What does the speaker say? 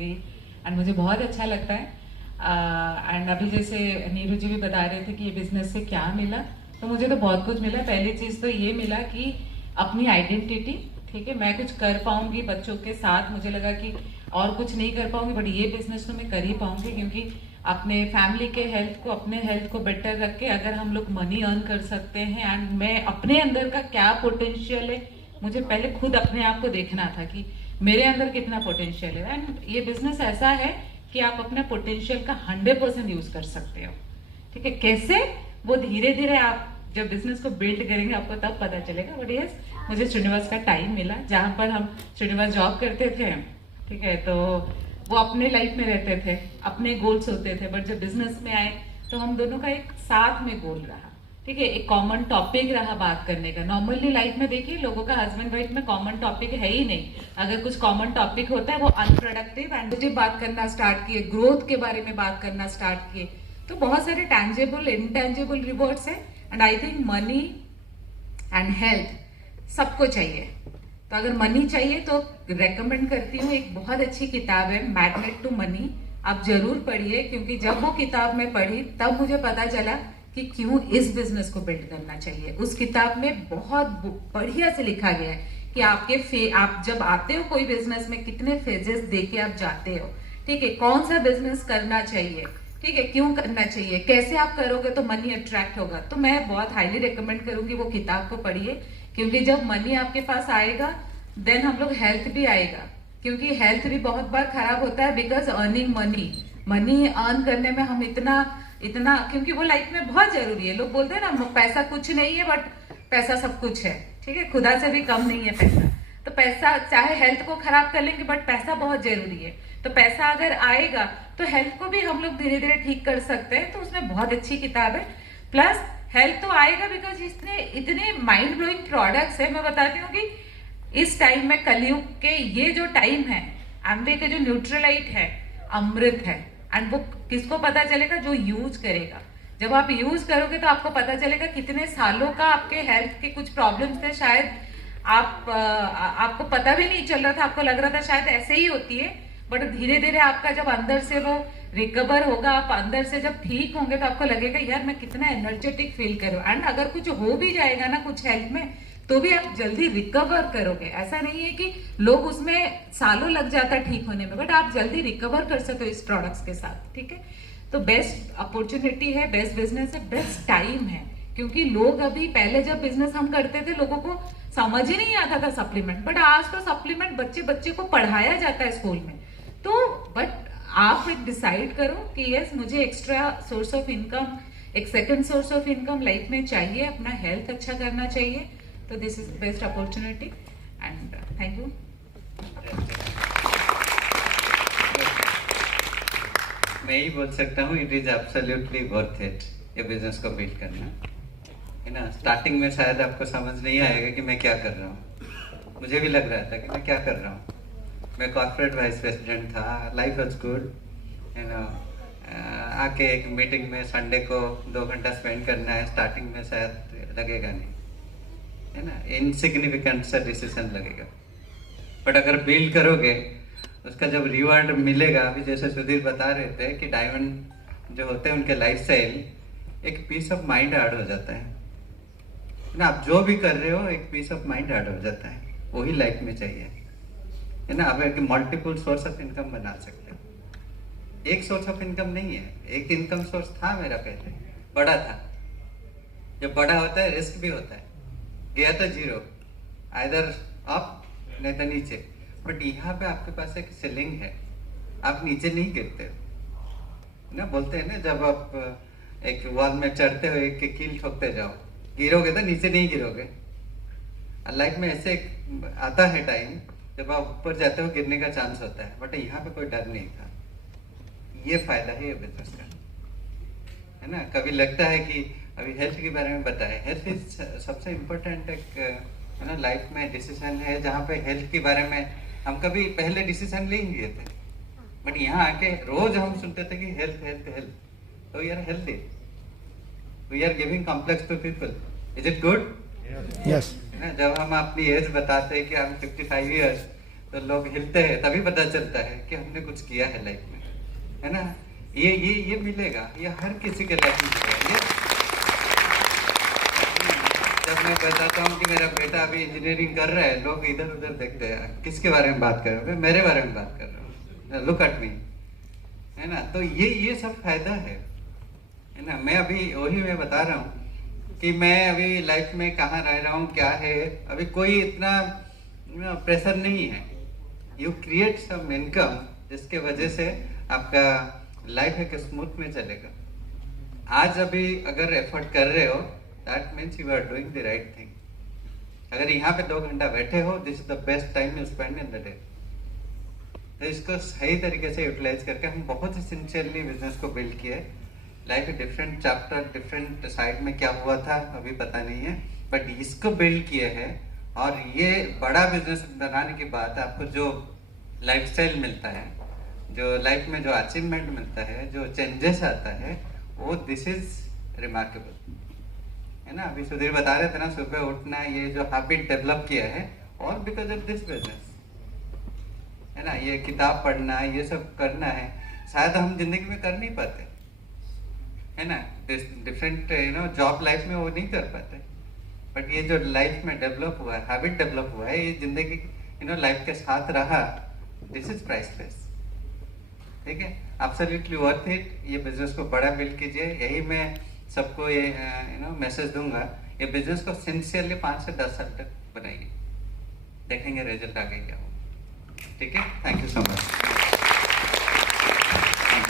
गई एंड मुझे बहुत अच्छा लगता है। एंड अभी जैसे नीरू जी भी बता रहे थे कि ये बिजनेस से क्या मिला, तो मुझे तो बहुत कुछ मिला। पहली चीज तो ये मिला कि अपनी आइडेंटिटी, ठीक है, मैं कुछ कर पाऊंगी बच्चों के साथ। मुझे लगा कि और कुछ नहीं कर पाऊंगी, बट ये बिजनेस तो मैं कर ही पाऊंगी, क्योंकि अपने फैमिली के हेल्थ को, अपने हेल्थ को बेटर रख के अगर हम लोग मनी अर्न कर सकते हैं, एंड मैं अपने अंदर का क्या पोटेंशियल है, मुझे पहले खुद अपने आप को देखना था कि मेरे अंदर कितना पोटेंशियल है। एंड ये बिजनेस ऐसा है कि आप अपने पोटेंशियल का 100% यूज कर सकते हो, ठीक है। कैसे, वो धीरे धीरे आप जब बिजनेस को बिल्ड करेंगे आपको तब पता चलेगा। बट यस, मुझे श्रीनिवास का टाइम मिला जहां पर हम श्रीनिवास जॉब करते थे, ठीक है, तो वो अपने लाइफ में रहते थे, अपने गोल्स होते थे, बट जब बिजनेस में आए तो हम दोनों का एक साथ में गोल रहा, ठीक है, एक कॉमन टॉपिक रहा बात करने का। नॉर्मली लाइफ में देखिए लोगों का हस्बैंड वाइफ में कॉमन टॉपिक है ही नहीं। अगर कुछ कॉमन टॉपिक होता है वो अनप्रोडक्टिव एंड पॉजिटिव बात करना स्टार्ट किए, ग्रोथ के बारे में बात करना स्टार्ट किए, तो बहुत सारे टैंजेबल इनटैंजेबल रिवॉर्ड्स है। And I think money and health सबको चाहिए। तो अगर मनी चाहिए तो रेकमेंड करती हूँ, एक बहुत अच्छी किताब है मैग्नेट टू मनी, आप जरूर पढ़िए, क्योंकि जब वो किताब मैं पढ़ी तब मुझे पता चला कि क्यों इस बिजनेस को बिल्ड करना चाहिए। उस किताब में बहुत बढ़िया से लिखा गया है कि आप जब आते हो कोई बिजनेस में कितने फेजेस देके आप जाते हो, ठीक है, कौन सा बिजनेस करना चाहिए, ठीक है, क्यों करना चाहिए, कैसे आप करोगे तो मनी अट्रैक्ट होगा। तो मैं बहुत हाईली रिकमेंड करूंगी वो किताब को पढ़िए, क्योंकि जब मनी आपके पास आएगा देन हम लोग हेल्थ भी आएगा, क्योंकि हेल्थ भी बहुत बार खराब होता है बिकॉज अर्निंग मनी अर्न करने में हम इतना क्योंकि वो लाइफ में बहुत जरूरी है। लोग बोलते हैं ना पैसा कुछ नहीं है, बट पैसा सब कुछ है, ठीक है, खुदा से भी कम नहीं है पैसा। तो पैसा चाहे हेल्थ को खराब कर लेंगे, बट पैसा बहुत जरूरी है। तो पैसा अगर आएगा तो हेल्थ को भी हम लोग धीरे धीरे ठीक कर सकते हैं। तो उसमें बहुत अच्छी किताब है। प्लस हेल्थ तो आएगा बिकॉज इतने माइंड ब्लोइंग प्रोडक्ट्स है। मैं बताती हूँ कि इस टाइम में कलयुग के ये जो टाइम है, एम्बे के जो न्यूट्रलाइट है अमृत है, एंड वो किसको पता चलेगा, जो यूज करेगा। जब आप यूज करोगे तो आपको पता चलेगा कितने सालों का आपके हेल्थ के कुछ प्रॉब्लम्स थे, शायद आपको पता भी नहीं चल रहा था, आपको लग रहा था शायद ऐसे ही होती है, बट धीरे धीरे आपका जब अंदर से वो रिकवर होगा, आप अंदर से जब ठीक होंगे तो आपको लगेगा यार मैं कितना एनर्जेटिक फील करूँ। एंड अगर कुछ हो भी जाएगा ना कुछ हेल्थ में, तो भी आप जल्दी रिकवर करोगे। ऐसा नहीं है कि लोग उसमें सालों लग जाता ठीक होने में, बट आप जल्दी रिकवर कर सकते हो इस प्रोडक्ट्स के साथ, ठीक है। तो बेस्ट अपॉर्चुनिटी है, बेस्ट बिजनेस है, बेस्ट टाइम है, क्योंकि लोग अभी पहले जब बिजनेस हम करते थे लोगों को समझ ही नहीं आता था सप्लीमेंट, बट आज तो सप्लीमेंट बच्चे को पढ़ाया जाता है स्कूल में। तो बट आप एक डिसाइड करो कि यस मुझे एक्स्ट्रा सोर्स ऑफ इनकम, एक second source of income life में चाहिए, अपना हेल्थ अच्छा करना चाहिए। तो this is best opportunity and thank you. मैं ही बोल सकता हूँ, it is absolutely worth it ये बिजनेस को बिल्ड करना, है ना। स्टार्टिंग में शायद आपको समझ नहीं आएगा कि मैं क्या कर रहा हूँ। मुझे भी लग रहा था कि मैं क्या कर रहा हूँ। मैं कॉर्पोरेट वाइस प्रेसिडेंट था, लाइफ वाज गुड, है ना। आके एक मीटिंग में संडे को 2 घंटा स्पेंड करना है, स्टार्टिंग में शायद लगेगा नहीं, है ना, इनसिग्निफिकेंट सा डिसीजन लगेगा। बट अगर बिल्ड करोगे उसका जब रिवार्ड मिलेगा, अभी जैसे सुधीर बता रहे थे कि डायमंड जो होते हैं उनके लाइफस्टाइल, एक पीस ऑफ माइंड ऐड हो जाता है ना। आप जो भी कर रहे हो एक पीस ऑफ माइंड ऐड हो जाता है, वही लाइफ में चाहिए, है ना। आप एक मल्टीपल सोर्स ऑफ इनकम बना सकते हो। एक सोर्स ऑफ इनकम नहीं है, एक इनकम सोर्स था मेरा पहले, बड़ा था। जब बड़ा होता है रिस्क भी होता है, गया तो जीरो, आइदर अप नहीं तो नीचे। बट यहाँ पे आपके पास एक सीलिंग है, आप नीचे नहीं गिरते हो ना। बोलते हैं ना जब आप एक वॉल में चढ़ते हो एक कील ठोकते जाओ, गिरोगे तो नीचे नहीं गिरोगे। लाइफ में ऐसे आता है टाइम जब आप ऊपर जाते हो गिरने का चांस होता है, बट यहाँ पे कोई डर नहीं था। ये फायदा है ये बिजनेस का, है ना। कभी लगता है कि अभी हेल्थ के बारे में बताए, हेल्थ इज सबसे इम्पोर्टेंट एक, है ना, लाइफ में डिसीजन है जहाँ पे हेल्थ के बारे में हम कभी पहले डिसीजन ले ही थे, बट यहाँ आके रोज हम सुनते थे कि हेल्थ हेल्थ हेल्थ। तो we are healthy, we are giving complex to people. Is it good? Yes. जब हम अपनी एज बताते हैं कि हम 55 ईयर्स, तो लोग हिलते हैं, तभी पता चलता है कि हमने कुछ किया है लाइफ में, है ना। ये मिलेगा, ये हर किसी के लाइफ में मिलेगा। ये जब मैं बताता हूँ कि मेरा बेटा अभी इंजीनियरिंग कर रहा है, लोग इधर उधर देखते हैं, किसके बारे में बात कर रहे हो? मेरे बारे में बात कर रहा हूँ, लुक एट मी, है ना। तो ये सब फायदा है ना। मैं अभी वही मैं बता रहा हूँ कि मैं अभी लाइफ में कहाँ रह रहा हूँ, क्या है, अभी कोई इतना प्रेशर नहीं है। यू क्रिएट सम इनकम जिसके वजह से आपका लाइफ एक स्मूथ में चलेगा। आज अभी अगर एफर्ट कर रहे हो, that means you are doing the right thing. अगर यहाँ पे 2 घंटा बैठे हो, this is the best time you spend in the day. तो इसको सही तरीके से यूटिलाइज करके हम बहुत ही सिंसियरली बिजनेस को बिल्ड किए। लाइफ के डिफरेंट चैप्टर, डिफरेंट साइड में क्या हुआ था अभी पता नहीं है, बट इसको बिल्ड किए हैं। और ये बड़ा बिजनेस बनाने के बाद आपको जो लाइफस्टाइल मिलता है, जो लाइफ में जो अचीवमेंट मिलता है, जो चेंजेस आता है, वो दिस इज रिमार्केबल, है ना। अभी सुधीर बता रहे थे ना, सुबह उठना, ये जो हैबिट डेवलप किया है, और बिकॉज ऑफ दिस बिजनेस, है ना। ये किताब पढ़ना, ये सब करना है, शायद हम जिंदगी में कर नहीं पाते, है ना। डिफरेंट जॉब लाइफ में वो नहीं कर पाते, बट ये जो लाइफ में डेवलप हुआ है, हैबिट डेवलप हुआ है, ये जिंदगी लाइफ के साथ रहा, दिस इज प्राइसलेस। ठीक है, एब्सोल्युटली वर्थ इट। ये बिजनेस को बड़ा बिल्ड कीजिए, यही मैं सबको ये मैसेज दूंगा। ये बिजनेस को सिंसियरली 5 से 10 साल तक बनाइए, देखेंगे रिजल्ट आगे क्या हो। ठीक है, थैंक यू सो मच।